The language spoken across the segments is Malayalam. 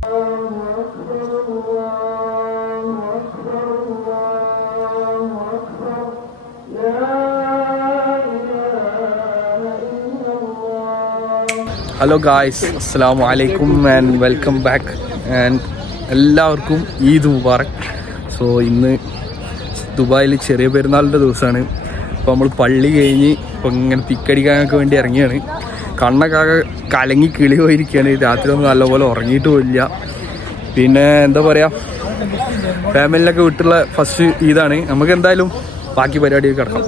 ഹലോ ഗായ്സ് അസ്സാം വലൈക്കും ആൻഡ് വെൽക്കം ബാക്ക് ആൻഡ് എല്ലാവർക്കും ഈദ് മുബാറക്. സോ ഇന്ന് ദുബായിൽ ചെറിയ പെരുന്നാളിന്റെ ദിവസമാണ് അപ്പോൾ നമ്മൾ പള്ളി കഴിഞ്ഞ് ഇപ്പം ഇങ്ങനെ തിക്കടിക്കാനൊക്കെ വേണ്ടി ഇറങ്ങിയാണ്. കണ്ണൊക്കെ കലങ്ങി കിളി പോയിരിക്കുകയാണ് രാത്രി ഒന്നും നല്ലപോലെ ഉറങ്ങിയിട്ട് പോയില്ല പിന്നെ എന്താ പറയുക ഫാമിലിനൊക്കെ വിട്ടുള്ള ഫസ്റ്റ് ഇതാണ്. നമുക്ക് എന്തായാലും ബാക്കി പരിപാടിയൊക്കെ കിടക്കാം.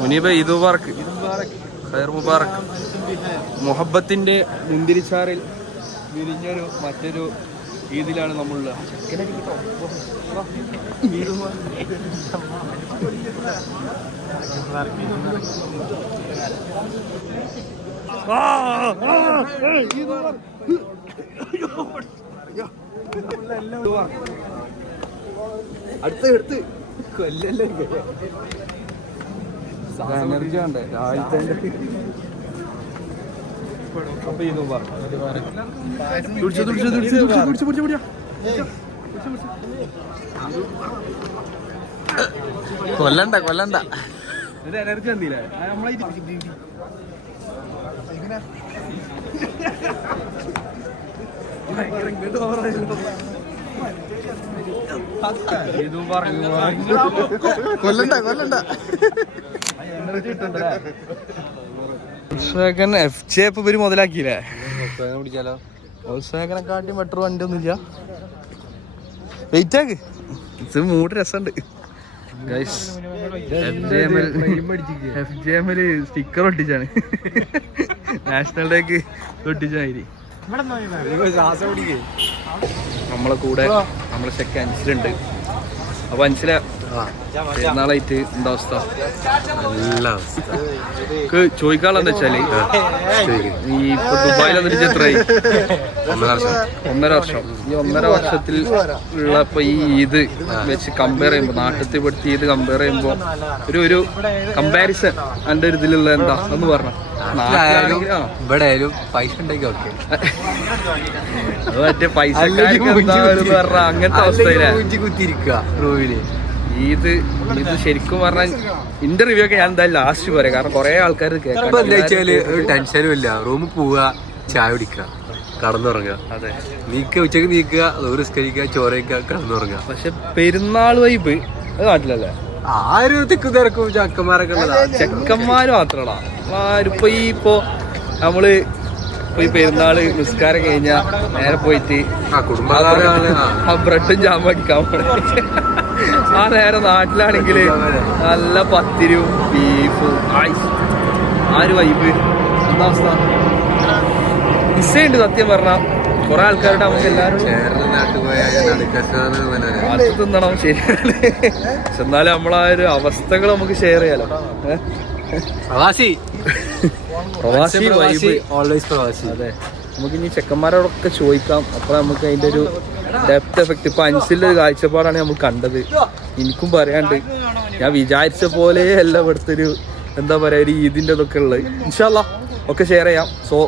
മുനീബ ഖൈർ മുബാറക്ക് മുഹബത്തിന്റെ മുന്തിരിച്ചാറിൽ വിരിഞ്ഞൊരു മറ്റൊരു ഈദ് മുബാറക്ക്. അടുത്ത് എടുത്ത്. കൊല്ലല്ലേ. എനർജി ഉണ്ട് രാവിലത്തെ കൊല്ലണ്ട കൊല്ലണ്ട. എനർജി നമ്മളെ ഭയങ്കര ഇങ്ങോട്ട് കൊല്ലണ്ട കൊല്ലണ്ട വോൾസ്വാഗൻ എഫ് ജെ ഇപ്പൊ ഇവർ മുതലാക്കിയില്ലേ? പിടിച്ചാലോ? വോൾസ്വാഗനെ കാട്ടി ബെറ്റർ വണ്ടി ഒന്നുമില്ല. വെയിറ്റ് ആക്ക്. ഇത് മൂട് രസമുണ്ട്. എഫ് ജെ എമ്മിൽ സ്റ്റിക്കർ ഒട്ടിച്ചാണ്. നാഷണൽ ഡേക്ക് ഒട്ടിച്ചായി നമ്മളെ കൂടെ നമ്മളെ ചെക്ക് അഞ്ചിലുണ്ട്. അപ്പൊ അഞ്ചിലെ പെരുന്നാളായിട്ട് എന്താ അവസ്ഥ? നല്ല എനിക്ക് ചോദിക്കാനുള്ള എന്താ വെച്ചാൽ ഈ ഇപ്പൊ ദുബായിൽ വന്നിട്ട് എത്രയായി ഒന്നര വർഷം. ഈ ഒന്നര വർഷത്തിൽ ഉള്ള ഇപ്പൊ ഈ ഇത് വെച്ച് കമ്പയർ ചെയ്യുമ്പോ നാട്ടിൽ പെടുത്തി ഇത് കമ്പയർ ചെയ്യുമ്പോ ഒരു ഒരു കമ്പാരിസൺ എന്റെ ഒരു ഇതിലുള്ള എന്താ? എന്ന് പറഞ്ഞു. ഇവിടെ ആയാലും പൈസ ഉണ്ടെങ്കിൽ ഓക്കെ. അത് മറ്റേ പൈസ അങ്ങനത്തെ അവസ്ഥയിലാണ് കുത്തിരിക്കുക റൂമിൽ. ഇത് ഇത് ശരിക്കും പറഞ്ഞാൽ ഇന്റർവ്യൂ ഒക്കെ ഞാൻ എന്തായാലും ലാസ്റ്റ് പറയാം. കാരണം കുറെ ആൾക്കാർ കേൾക്കാം എന്താ വെച്ചാൽ ടെൻഷനും ഇല്ല. റൂമിൽ പോവുക ചായ കുടിക്കുക കടന്നുറങ്ങുക. അതെ. നീക്കുക ഉച്ചയ്ക്ക് നീക്കുക റിസ്ക് സ്കരിക്കുക ചോറ് കഴിക്കുക കടന്നുറങ്ങുക. പക്ഷെ പെരുന്നാൾ വൈബ് അത് നാട്ടിലല്ലേ? ആരും തിക്കും തിരക്കും ചക്കന്മാരൊക്കെ ഉള്ളതാ ചെക്കന്മാര് മാത്രടാ ആരും ഈ ഇപ്പോ നമ്മൾ ഈ പെരുന്നാൾ നിസ്കാരം കഴിഞ്ഞാ നേരെ പോയിട്ട് ആ. ആ ബ്രെഡും ജാമ്പടിക്കാൻ പോണേ. ആ നേരെ നാട്ടിലാണെങ്കിൽ നല്ല പത്തിരിയും ബീഫും ഐസ് ആ ഒരു വൈബ് എന്താ അവസ്ഥ? മിസ്സുണ്ട് സത്യം പറഞ്ഞ. കുറെ ആൾക്കാരുടെ നമുക്ക് എല്ലാവരും തിന്നണം ശരിയാണ്. പക്ഷെ എന്നാലും നമ്മളാ ഒരു അവസ്ഥകൾ നമുക്ക് ഷെയർ ചെയ്യാലോ? പ്രവാസി. പ്രവാസി വൈബ് ഓൾവേസ് പ്രവാസി. അതെ. നമുക്ക് ഇനി ചെക്കന്മാരോടൊക്കെ ചോദിക്കാം. അപ്പൊ നമുക്ക് അതിന്റെ ഒരു ഡെപ്ത് എഫക്ട് ഇപ്പൊ അൻസിന്റെ ഒരു കാഴ്ചപ്പാടാണ് നമ്മൾ കണ്ടത്. എനിക്കും പറയാണ്ട് ഞാൻ വിചാരിച്ച പോലെ അല്ല ഇവിടുത്തെ ഒരു എന്താ പറയാ ഒരു ഇതിന്റെ ഇതൊക്കെ ഉള്ളത്. ഇൻഷാല്ല ഒക്കെ ഷെയർ ചെയ്യാം. സോ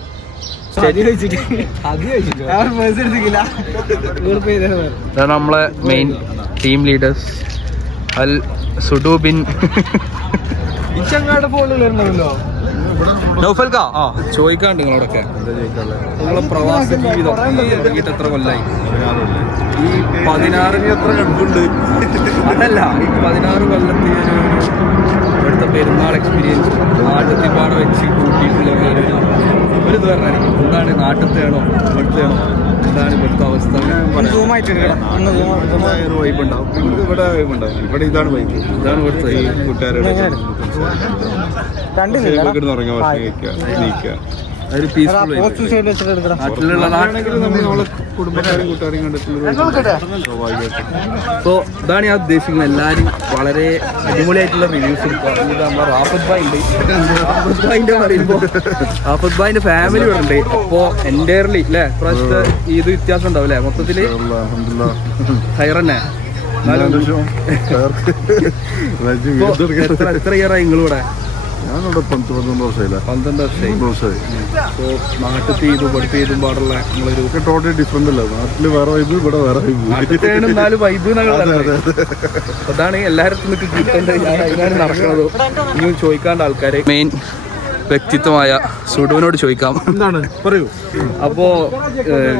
നമ്മളെ main team leaders Al Sudu Bin നൗഫൽക്ക? ആ ചോദിക്കാണ്ട് നിങ്ങളോടൊക്കെ. നിങ്ങളെ പ്രവാസ ജീവിതം ഈ ഇറങ്ങിയിട്ട് എത്ര കൊല്ലായി? ഈ പതിനാറിന് എത്ര കണ്ടുണ്ട് അതല്ല ഈ പതിനാറ് കൊല്ലത്തിൽ ഇവിടുത്തെ പെരുന്നാൾ എക്സ്പീരിയൻസ് നാട്ടിൽ പാടെ വെച്ച് കൂട്ടിയിട്ടുള്ള ഒരു ഇത് പറഞ്ഞാൽ എന്താണ് നാട്ടിലത്തെയാണോ ഇവിടുത്തെയാണോ എന്താണ് ഇവിടുത്തെ അവസ്ഥ. വൈബ് ഉണ്ടാവും. ഇവിടെ ഇവിടെ വൈബ് ഉണ്ടാവും. ഇവിടെ ഇതാണ് വൈബ് ഇതാണ് ഇവിടുത്തെ ഈ കൂട്ടുകാരുടെ കഴിക്കുക നീക്കുക. ഒരു പീസ്ഫുൾ സോ ഇതാണ് ഞാൻ ഉദ്ദേശിക്കുന്നത്. എല്ലാരും വളരെ അടിപൊളിയായിട്ടുള്ള റിവ്യൂസ് നമ്മുടെ റാഫത്ത് ഭായ് ഉണ്ട് റാഫത്ത് ഭായിന്റെ പറയുമ്പോൾ റാഫത്ത് ഭായിന്റെ ഫാമിലി ഇവിടെ ഉണ്ട് അപ്പോ എന്റയർലി അല്ലേ പ്രാവശ്യത്തെ ഇത് വ്യത്യാസം ഉണ്ടാവും അല്ലേ? മൊത്തത്തിൽ ഹൈറന്നെ എത്ര ഇയറായി നിങ്ങളിവിടെ ഞാനിവിടെ പന്ത്രണ്ട് വർഷമില്ല പന്ത്രണ്ട് വർഷമായി വർഷമായി സോ നാട്ടിൽ ചെയ്തു പഠിപ്പ് ചെയ്തും പാടുള്ള നിങ്ങളൊരു ഒക്കെ ടോട്ടലി ഡിഫറെന്റ് അല്ല? നാട്ടിൽ വേറെ വൈബ് ഇവിടെ വേറെ വൈബ് എന്നാലും വൈബ് അതാണ് എല്ലായിടത്തും കിട്ടേണ്ടത്. ഞാൻ അതിനാണ് നടക്കുന്നത് ഇനിയും ചോദിക്കാണ്ട് ആൾക്കാരെ. മെയിൻ വ്യക്തിത്വമായ സുഡുവിനോട് ചോദിക്കാം. എന്താണ്? പറയൂ. അപ്പോ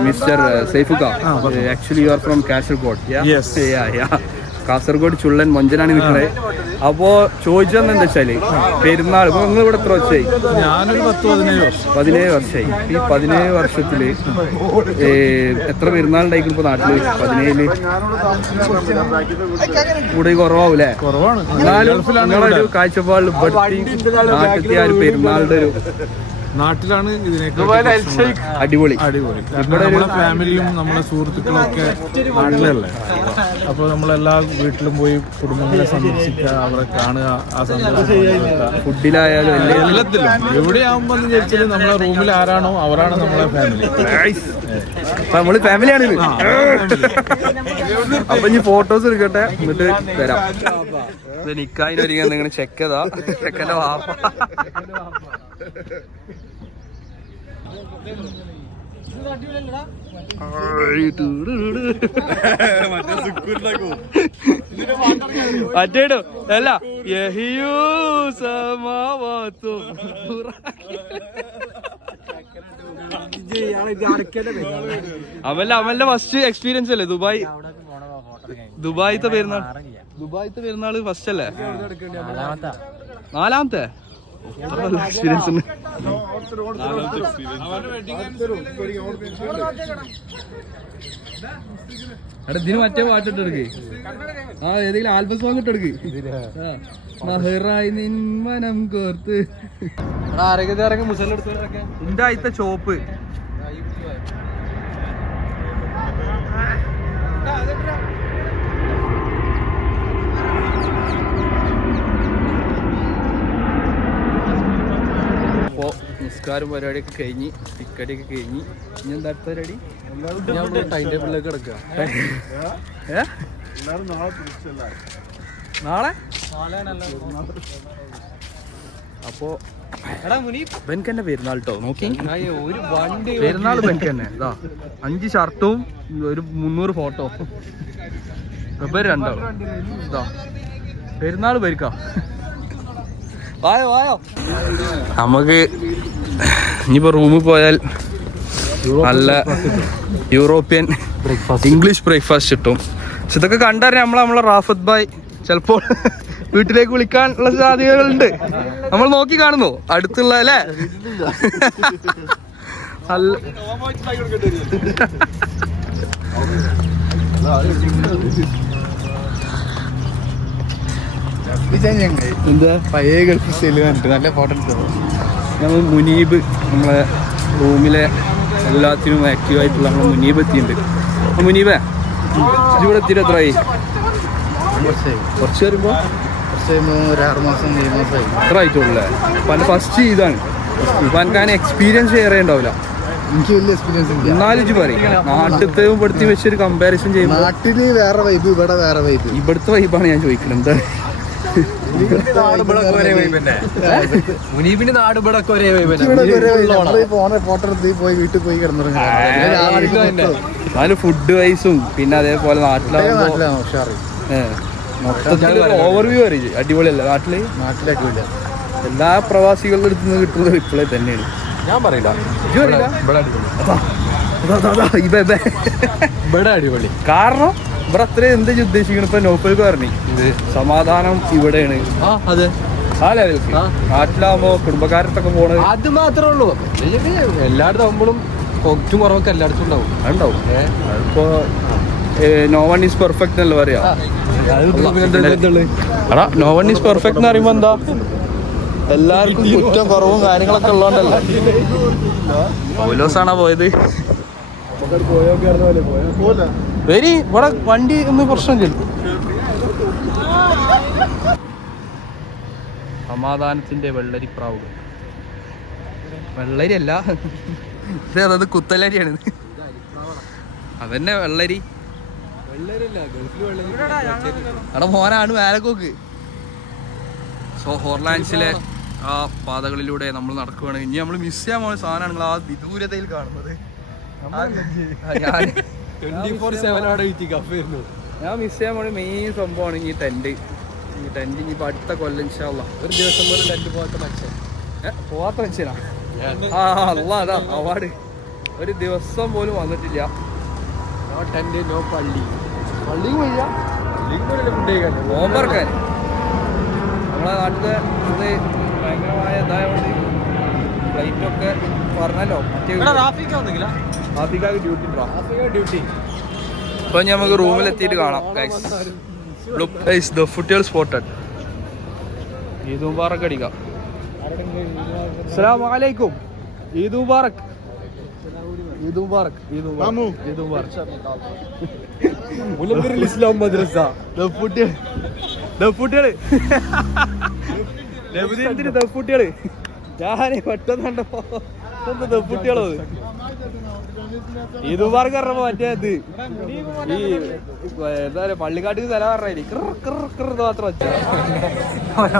mister സൈഫുക്ക. Actually you are from Kasaragod. Kasaragod ചുള്ളൻ മൊഞ്ചനാണ് നിൽക്കുന്നത് അപ്പോ ചോദിച്ചതെന്ന് എന്താ വെച്ചാൽ പെരുന്നാൾ ഇപ്പൊ നിങ്ങൾ ഇവിടെ എത്ര വർഷമായി ഞാനൊരു പത്ത് പതിനേഴ് വർഷം. പതിനേഴ് വർഷമായി ഈ പതിനേഴ് വർഷത്തിൽ എത്ര എത്ര പെരുന്നാളുണ്ടായിരിക്കും ഇപ്പൊ നാട്ടിൽ? പതിനേഴിൽ? കൂടെ കുറവാവൂലേ? എന്നാലും നിങ്ങളൊരു കാഴ്ചപ്പാടിൽ നാട്ടിലത്തെ ആ ഒരു പെരുന്നാളുടെ ഒരു നാട്ടിലാണ് ഇതിനേക്കാൾ അടിപൊളി. അടിപൊളി. നമ്മുടെ ഫാമിലിയും നമ്മുടെ സുഹൃത്തുക്കളും ഒക്കെ നാട്ടിലല്ലേ അപ്പോൾ നമ്മളെല്ലാ വീട്ടിലും പോയി കുടുംബങ്ങളെ സന്ദർശിക്കുക അവരെ കാണുക ആ സന്തോഷം. ഫുഡിലായാലും എല്ലാം എല്ലാത്തിലും. എവിടെയാവുമ്പോൾ എന്ന് ചോദിച്ചാൽ നമ്മളെ റൂമിൽ ആരാണോ അവരാണ് നമ്മളെ ഫാമിലി നമ്മൾ ഫാമിലിയാണ്. അപ്പൊ ഇനി ഫോട്ടോസ് എടുക്കട്ടെ. എന്നിട്ട് തരാം നിക്കായിന് നിങ്ങൾ ചെക്ക് ചെയ്താ. ചെക്കന്റെ വാപ്പ. മറ്റേടോ അല്ല യഹിയൂ സമാവാത്തും. അവല്ല അവന്റെ ഫസ്റ്റ് എക്സ്പീരിയൻസ് അല്ലേ? ദുബായ്. ദുബായിത്തെ പെരുന്നാൾ. ദുബായിത്തെ പെരുന്നാൾ ഫസ്റ്റ് അല്ലേ? നാലാമത്തെ? എക്സ്പീരിയൻസ് ഉണ്ട് എടാ ഇതിന് മറ്റേ പാട്ട് എടുക്ക് ആ ഏതെങ്കിലും ആൽബം സോങ് ഇട്ടെടുക്ക് ആ. മഹറായി നിൻ മനം കോർത്ത്. ഉണ്ടായിത്ത ചോപ്പ്. അപ്പോ നിസ്കാരം പരിപാടിയൊക്കെ കഴിഞ്ഞ് ടിക്കറ്റൊക്കെ കഴിഞ്ഞ്. ഇനി എന്താ അടുത്ത പരിപാടി? ടൈം ടേബിളിലേക്ക് കിടക്കുക നാളെ അപ്പോ ബെൻകന്നെ പെരുന്നാൾ കേട്ടോ നോക്കി. പെരുന്നാൾ ബെൻകന്നെ ഇതാ അഞ്ച് ഷർട്ടും ഒരു മുന്നൂറ് ഫോട്ടോ ഫെബ്രുവരി രണ്ടോ ഇതാ. പെരുന്നാൾ പേരിക്കാം വായോ വായോ. നമുക്ക് ഇനിയിപ്പോ റൂമിൽ പോയാൽ നല്ല യൂറോപ്യൻ ഇംഗ്ലീഷ് ബ്രേക്ക്ഫാസ്റ്റ് കിട്ടും. പക്ഷെ ഇതൊക്കെ കണ്ടറിയാം നമ്മളെ നമ്മളെ റാഫത്ത് ബായ് ചിലപ്പോൾ വീട്ടിലേക്ക് വിളിക്കാനുള്ള സാധ്യതകളുണ്ട്. നമ്മൾ നോക്കി കാണുന്നു. അടുത്തുള്ള അല്ലേ? എന്താ? പഴയ ഗൾഫ് സ്റ്റൈൽ കണ്ടിട്ട് നല്ല ഫോട്ടോ എടുത്തത്. നമ്മൾ മുനീബ് നമ്മളെ റൂമിലെ എല്ലാത്തിനും ആക്റ്റീവ് ആയിട്ടുള്ള നമ്മൾ മുനീബ് എത്തിയിട്ടുണ്ട്. അപ്പം മുനീബേ ഇവിടെ എത്തിയിട്ട് എത്രയായി കുറച്ച് വരുമ്പോൾ എത്ര ആയിട്ടുള്ളേ അപ്പം ഫസ്റ്റ് ഇതാണ്. ഇപ്പം എനിക്ക് എക്സ്പീരിയൻസ് ഷെയർ ചെയ്യണ്ടാവില്ല എനിക്ക് വലിയ എക്സ്പീരിയൻസ് ഇല്ല. എന്നാലും പറയും. നാട്ടിലത്തെ ഇവിടുത്തെ വെച്ചൊരു കമ്പാരിസൺ ചെയ്യും നാട്ടിൽ വേറെ വൈബ് ഇവിടെ വേറെ വൈബ് ഇവിടുത്തെ വൈബാണ് ഞാൻ ചോദിക്കുന്നത് എന്താ? മുനീബിന്റെ നാട് ഇവിടെ ഒക്കെ ഒരേ ഫോട്ടോ എടുത്ത് പോയി വീട്ടിൽ പോയി കിടന്നുറങ്ങാം. ഫുഡ് വൈസും പിന്നെ അതേപോലെ നാട്ടിലാണ് ഓവർവ്യൂ അറിയിച്ചു അടിപൊളിയല്ല? നാട്ടിൽ? നാട്ടിലേക്കില്ല എല്ലാ പ്രവാസികളുടെ അടുത്ത് നിന്ന് കിട്ടുന്ന റിപ്ലൈ തന്നെയാണ്. ഞാൻ പറയില്ല. ഇവിടെ അടിപൊളി. കാരണം ഇവിടെ അത്ര എന്താ ഉദ്ദേശിക്കണ ഇപ്പൊ നോഫൽക്ക് പറഞ്ഞു. സമാധാനം ഇവിടെയാണ്. ആ അതെ. ആ ലെവൽക്ക്. നാട്ടിലാവുമ്പോ കുടുംബക്കാരത്തൊക്കെ പോണത് അത് മാത്രമേ ഉള്ളൂ. എല്ലായിടത്തും ആവുമ്പോഴും കൊറ്റും കുറവൊക്കെ എല്ലായിടത്തും ഉണ്ടാവും. അതുണ്ടാവും അതിപ്പോ നോ വൺ ഈസ് പെർഫെക്റ്റ് എന്നല്ല പറയാ? എടാ നോ വൺ ഈസ് പെർഫെക്റ്റ് എന്ന് പറയുമ്പോ എന്താ? എല്ലാവർക്കും കുറ്റം കുറവും കാര്യങ്ങളൊക്കെ ഉള്ളതുകൊണ്ടല്ലേ? പൗലോസാണോ പോയത്? വരി ഇവിടെ വണ്ടി ഒന്ന് പ്രശ്നമില്ല സമാധാനത്തിന്റെ വെള്ളരി പ്രാവ് വെള്ളരി അല്ല. അതായത് അതത് കുത്തലരിയാണ്. അതന്നെ വെള്ളരി. അവിടെ മോനാണ് മേലക്കോക്ക് സോ ഹോർലാൻഡ്സിലെ ആ പാതകളിലൂടെ നമ്മൾ നടക്കുകയാണ്. ഇനി നമ്മൾ മിസ് ചെയ്യാൻ പോകുന്ന സാധനമാണ് ആ വിദൂരതയിൽ കാണുന്നത്. ആ, ഞാൻ ഞാൻ മിസ് ചെയ്യാൻ പോണ മെയിൻ സംഭവമാണ് ഈ ടെന്റ് ഈ ടെന്റ് ഇനി അടുത്ത കൊല്ലം ഇൻഷാല്ല ഒരു ദിവസം പോലും ടെന്റ് പോകാത്ത മനുഷ്യൻ. പോവാത്ത മനുഷ്യനാ? ആ അല്ല അതാ അവാർഡ്. ഒരു ദിവസം പോലും വന്നിട്ടില്ല. നോ ടെന്റ് നോ പള്ളി. പള്ളിക്ക് പോയില്ല ഫുഡ് കഴിക്കാൻ. ഹോംവർക്കാൻ നമ്മളെ നാട്ടിലെ ഇത് ഭയങ്കരമായ ഇതായതുകൊണ്ട് ഫ്ലൈറ്റ് ഒക്കെ പറഞ്ഞല്ലോ മറ്റേ ഹാഫിക്കാക്ക് ഡ്യൂട്ടി ഡ്യൂട്ടി അപ്പൊ നമുക്ക് റൂമിൽ എത്തിയിട്ട് കാണാം ഗൈസ് ദ ഫുട്ടിയൽ സ്പോട്ടഡ് ഈദ് മുബാറക്ക് അടിക്കാം. അസ്സലാമു അലൈക്കും. ഈദ് മുബാറക്. ഈദ് മുബാറക് ഈദ് മുബാറക് ഈദ് മുബാറക്. ഇസ്ലാം മദ്രസ. ദഫുട്ടികൾ ദ ദഫുട്ടികൾ ഞാൻ പെട്ടെന്ന് കണ്ടപ്പോ ദഫുട്ടികളോ ഇത്? പറഞ്ഞപ്പോ മറ്റേ ഇത്. ഈ എന്താ പറയാ പള്ളിക്കാട്ടിൽ സ്ഥലം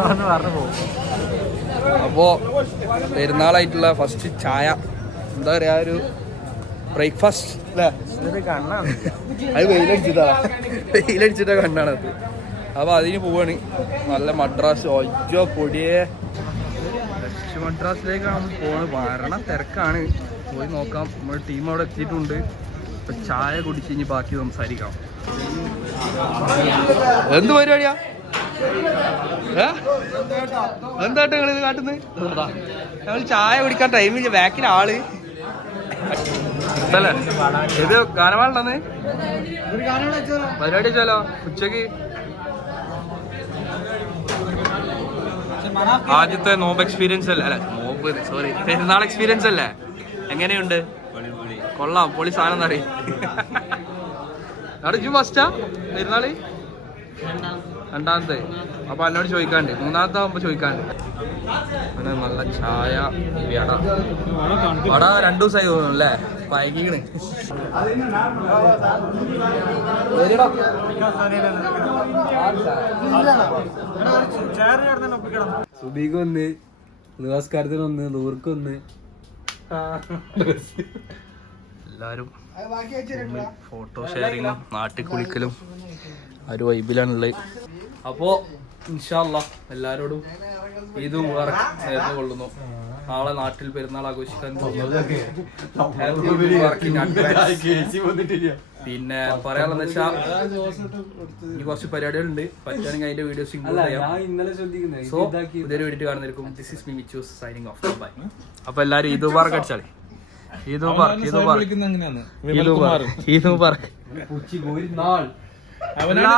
പറഞ്ഞേ മാത്രം വെച്ച അപ്പോ പെരുന്നാളായിട്ടുള്ള ഫസ്റ്റ് ചായ. എന്താ പറയാ ഒരു ബ്രേക്ക്ഫാസ്റ്റ് അത് വെയിലടിച്ചിട്ടാ. വെയിലടിച്ചിട്ടാ കണ്ണാണത്. അപ്പൊ അതിന് പോവാണ്. നല്ല മദ്രാസ് ഒജ്ജോ പൊടിയേ. മദ്രാസിലേക്കാണ് നമ്മൾ പോകുന്നത് വരണ തിരക്കാണ്. പോയി നോക്കാം. നമ്മുടെ ടീം അവിടെ എത്തിയിട്ടുണ്ട്. ഇപ്പൊ ചായ കുടിച്ച് ഇനി ബാക്കി സംസാരിക്കാം. എന്ത് പരിപാടിയാ? എന്താട്ട് നിങ്ങൾ ഇത് കാട്ടുന്നത്? ഞങ്ങൾ ചായ കുടിക്കാൻ ടൈമില്ല ബാക്കിൽ ആൾ. അല്ലേ ഇത് ഗാനമാണെന്ന് പരിപാടി വെച്ചാലോ? ഉച്ചയ്ക്ക്? ആദ്യത്തെ നോബ് എക്സ്പീരിയൻസ് അല്ല? അല്ല നോബ് സോറി പെരുന്നാൾ എക്സ്പീരിയൻസ് അല്ലേ? എങ്ങനെയുണ്ട്? കൊള്ളാം പൊളി സാധനം അറിയ അവിടെ ഇജു ഫസ്റ്റാ പെരുന്നാൾ? രണ്ടാമത്തെ. അപ്പൊ എന്നോട് ചോദിക്കാണ്ട് മൂന്നാമത്തെ ആവുമ്പോ ചോദിക്കാണ്ട് പിന്നെ നല്ല ചായ വട വട രണ്ടു ദിവസമായി തോന്നുന്നു അല്ലേ? വൈകിക്കണ്. സുബീക്ക് ഒന്ന് നമസ്കാരത്തിന് ഒന്ന് നൂർക്ക് ഒന്ന് എല്ലാരും ഫോട്ടോ ഷെയറിങ്ങും നാട്ടിൽ കുളിക്കലും ആ ഒരു വൈബിലാണുള്ളത്. അപ്പോ ഇൻഷാല്ല എല്ലാരോടും ഇതും നേർന്നു കൊള്ളുന്നു നാളെ നാട്ടിൽ പെരുന്നാൾ ആഘോഷിക്കാൻ. പിന്നെ പറയാനുള്ളത് വെച്ചാൽ ഇനി കുറച്ച് പരിപാടികളുണ്ട്. പറ്റുകയാണെങ്കിൽ അതിന്റെ വീഡിയോസ് ഇൻക്ലൂഡ് ചെയ്യാം സോ ഇതൊരു video കാണുന്നതായിരിക്കും this is me Michu's signing off bye അപ്പൊ എല്ലാരും ഇത് മുബാറക് അടിച്ചാളെ. വിളിക്കുന്നത് അങ്ങനെയാണ്. ഈദ് മുബാറക് ഈദ് മുബാറക് അവനാണ്